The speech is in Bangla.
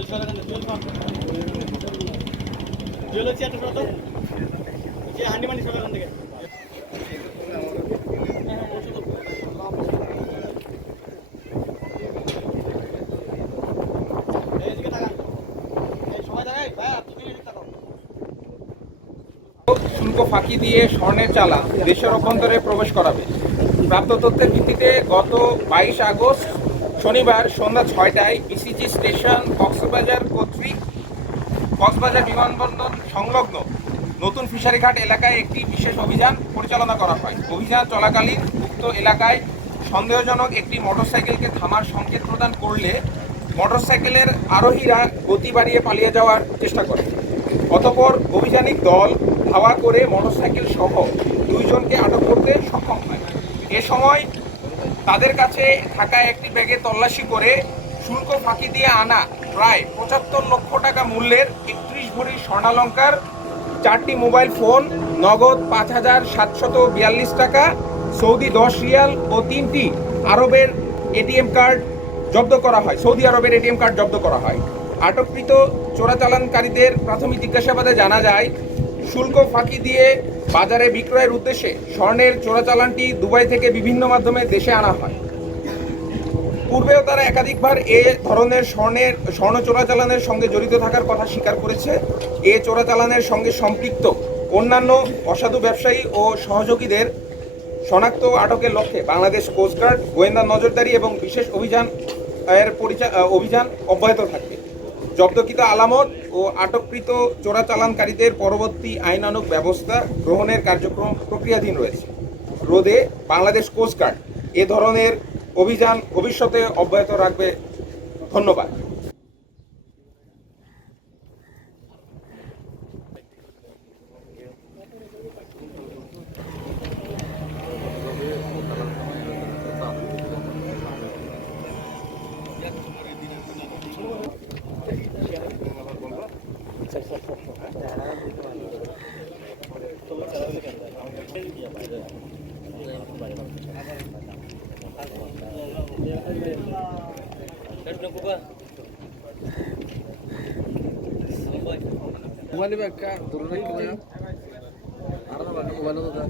শুল্ক ফাঁকি দিয়ে স্বর্ণের চালা দেশের অভ্যন্তরে প্রবেশ করাবে। প্রাপ্ত তথ্যের ভিত্তিতে গত 22 আগস্ট শনিবার সন্ধ্যা 6টায় বিসিজি স্টেশন কক্সবাজার কর্তৃক কক্সবাজার বিমানবন্দর সংলগ্ন নতুন ফিশারিঘাট এলাকায় একটি বিশেষ অভিযান পরিচালনা করা হয়। অভিযান চলাকালীন উক্ত এলাকায় সন্দেহজনক একটি মোটরসাইকেলকে থামার সংকেত প্রদান করলে মোটরসাইকেলের আরোহীরা গতি বাড়িয়ে পালিয়ে যাওয়ার চেষ্টা করে। অতঃপর অভিযানিক দল ধাওয়া করে মোটরসাইকেল সহ 2 জনকে আটক করতে সক্ষম হয়। এ সময় তাদের কাছে থাকা একটি ব্যাগে তল্লাশি করে শুল্ক ফাঁকি দিয়ে আনা প্রায় 75 লক্ষ টাকা মূল্যের 31 ভরি স্বর্ণালঙ্কার, 4টি মোবাইল ফোন, নগদ 5,742 টাকা, সৌদি 10 রিয়াল ও 3টি আরবের এটিএম কার্ড জব্দ করা হয়। সৌদি আরবের এটিএম কার্ড জব্দ করা হয়। আটককৃত চোরাচালানকারীদের প্রাথমিক জিজ্ঞাসাবাদে জানা যায়, শুল্ক ফাঁকি দিয়ে বাজারে বিক্রয়ের উদ্দেশ্যে স্বর্ণের চোরাচালানটি দুবাই থেকে বিভিন্ন মাধ্যমে দেশে আনা হয়। পূর্বেও তারা একাধিকবার এ ধরনের স্বর্ণ চোরাচালানের সঙ্গে জড়িত থাকার কথা স্বীকার করেছে। এ চোরাচালানের সঙ্গে সম্পৃক্ত অন্যান্য অসাধু ব্যবসায়ী ও সহযোগীদের শনাক্ত আটকের লক্ষ্যে বাংলাদেশ কোস্টগার্ড গোয়েন্দা নজরদারি এবং বিশেষ অভিযান অব্যাহত থাকবে। জব্দকৃত আলামত ও আটককৃত চোরাচালানকারীদের পরবর্তী আইনানুগ ব্যবস্থা গ্রহণের কার্যক্রম প্রক্রিয়াধীন রয়েছে। রোধে বাংলাদেশ কোস্টগার্ড এ ধরনের অভিযান ভবিষ্যতে অব্যাহত রাখবে। ধন্যবাদ। Mobil bag ka, turun lagi mana? Arah mana mobil itu dah?